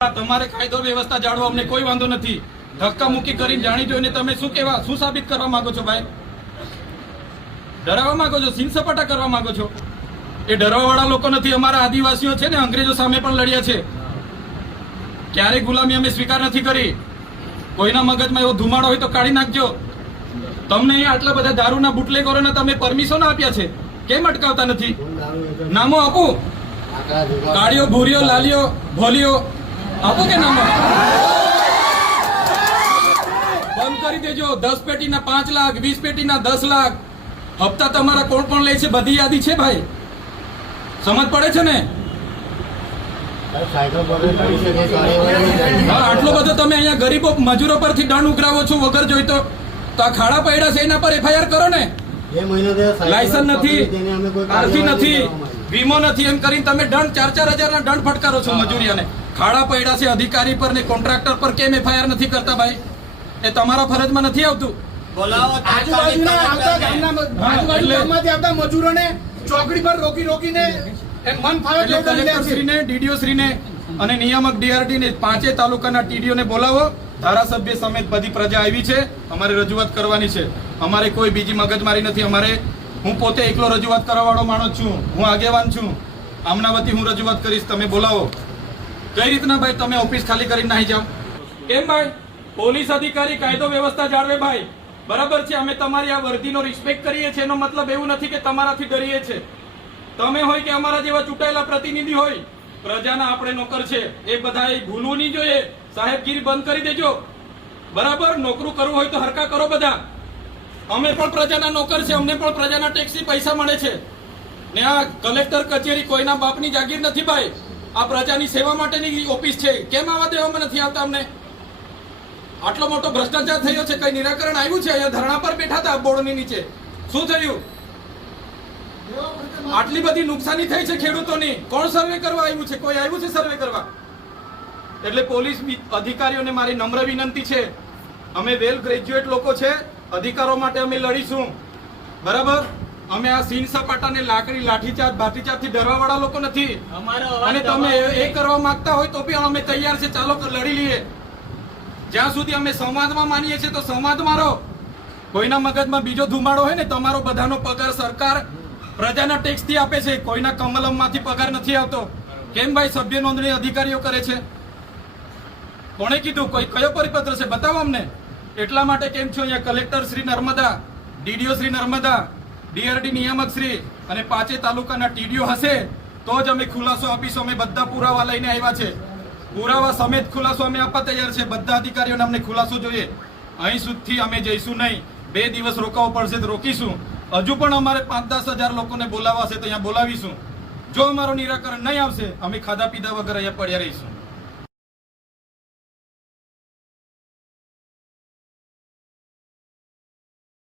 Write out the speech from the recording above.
તમારે કાયદો વ્યવસ્થા જાળવો અમને કોઈ વાંધો નથી. ધક્કા મુક્કી કરીને જાણી જોઈને તમે શું સાબિત કરવા માંગો છો ભાઈ? ડરાવવા માંગો છો, સીન સપાટા કરવા માંગો છો? એ ડરાવવાવાળા લોકો નથી. અમારા આદિવાસીઓ છે ને, અંગ્રેજો સામે પણ લડ્યા છે. ક્યારેય ગુલામી અમે સ્વીકાર નથી કરી. કોઈના મગજમાં એવો ધુમાડો હોય તો કાઢી નાખજો. તમને અહીંયા આટલા બધા દારૂના બુટલેગરોને તમે પરમિશન આપ્યા છે, કેમ અટકાવતા નથી? નામો આપો. કાળીઓ, ભૂરીઓ, લાલીઓ, ભોલીઓ આપો કે નામો? બંધ કરી દેજો. 10 પેટીના 5 લાખ, 20 પેટીના 10 લાખ હપ્તા તમારા કોણ કોણ લે છે બધી યાદી છે ભાઈ. સમજ પડે છે ને? આટલો બધો તમે અહીંયા ગરીબો મજૂરો પરથી દંડ ઉઘરાવો છો વગર જોઈતો. તો આ ખાડા પડ્યા છે એના પર FIR કરો ને. લાયસન્સ નથી, આરસી નથી, વીમો નથી, એમ કરીને તમે દંડ 4-4 હજારના દંડ ફટકારો છો મજૂરિયાને. ખાડા પડ્યા છે અધિકારી પર ને કોન્ટ્રાક્ટર પર કેમ FIR નથી કરતા ભાઈ? એ તમારા ફરજમાં નથી આવતું. આજુબાજુના મજૂરોને ચોકડી પર રોકીને કલેક્ટરશ્રીને, DDO શ્રીને અને નિયામક DRT ને 5 તાલુકાના TDO ને બોલાવો. ધારાસભ્ય સમેત બધી પ્રજા આવી છે. અમારે રજૂઆત કરવાની છે. અમારે કોઈ બીજી મગજમારી નથી. હું પોતે એકલો રજૂઆત કરવા વાળો માણસ છું. હું આગેવાન છું. આમના વતી હું રજૂઆત કરીશ. તમે બોલાવો. કઈ રીતના ભાઈ તમે ઓફિસ ખાલી કરીને નાહી જાઓ? કેમ ભાઈ? પોલીસ અધિકારી કાયદો વ્યવસ્થા જાળવે ભાઈ. બરાબર છે, અમે તમારી આ વર્દીનો રિસ્પેક્ટ કરીએ છીએ. એનો મતલબ એવું નથી કે તમારાથી ડરીએ છે. તમે હોય કે અમારા જેવા ચૂંટાયેલા પ્રતિનિધિ હોય, પ્રજાના આપણે નોકર છે. એ બધા ભૂલવું નહીં જોઈએ. સાહેબગીરી બંધ કરી દેજો. બરાબર, નોકરું કરવું હોય તો હરકા કરો બધા. અમે પણ પ્રજાના નોકર છે. અમને પણ પ્રજાના ટેક્સથી પૈસા મળે છે. ને આ કલેક્ટર કચેરી કોઈના બાપની જાગીર નથી ભાઈ. આ પ્રજાની સેવા માટેની ઓફિસ છે. કેમ આવા દેવામાં નથી આવતા અમને? આટલો મોટો ભ્રષ્ટાચાર થયો છે, કઈ નિરાકરણ આવ્યું છે? અહીંયા ધરણા પર બેઠા હતા બોર્ડની નીચે. શું થયું? આટલી બધી નુકસાની થઈ છે ખેડૂતોની. કોણ સર્વે કરવા આવ્યું છે? કોઈ આવ્યું છે સર્વે કરવા? એટલે પોલીસ અધિકારીઓને મારી નમ્ર વિનંતી છે, અમે વેલ ગ્રેજ્યુએટ લોકો છે. અધિકારો માટે અમે લડીશું. બરાબર? અમે આ સીન સપાટાને લાકડી લાઠીચાર્જ ભાઠીચાર્જથી ડરવા વાળા લોકો નથી. અને તમે એ કરવા માંગતા હોય તો પણ અમે તૈયાર છે. ચાલો લડી લઈએ. જ્યાં સુધી અમે સંવાદમાં માનીએ છીએ તો સંવાદમાં રહો. કોઈના મગજમાં બીજો ધુમાડો હોય ને, તમારો બધાનો પગાર સરકાર પ્રજાના ટેક્સ થી આપે છે. કોઈના કમલમમાંથી પગાર નથી આવતો. કેમ ભાઈ સભ્ય નોંધણી અધિકારીઓ કરે છે? કોણે કીધું? કયો પરિપત્ર છે? બતાવો અમને. એટલા માટે કેમ છો અહીંયા collector Shri Narmada, DDO Shri Narmada, DRT નિયામક શ્રી અને 5 તાલુકાના TDO હશે તો જ અમે ખુલાસો આપીશું. અમે બધા પુરાવા લઈને આવ્યા છે. પુરાવા સમેત ખુલાસો અમે આપવા તૈયાર છે. બધા અધિકારીઓને અમને ખુલાસો જોઈએ. અહીં સુધી અમે જઈશું નહીં. 2 દિવસ રોકાવું પડશે તો રોકીશું. હજુ પણ અમારે 5-10 હજાર લોકોને બોલાવાશે તો અહીંયા બોલાવીશું. જો અમારું નિરાકરણ નહીં આવશે અમે ખાધા પીધા વગર અહીંયા પડ્યા રહીશું.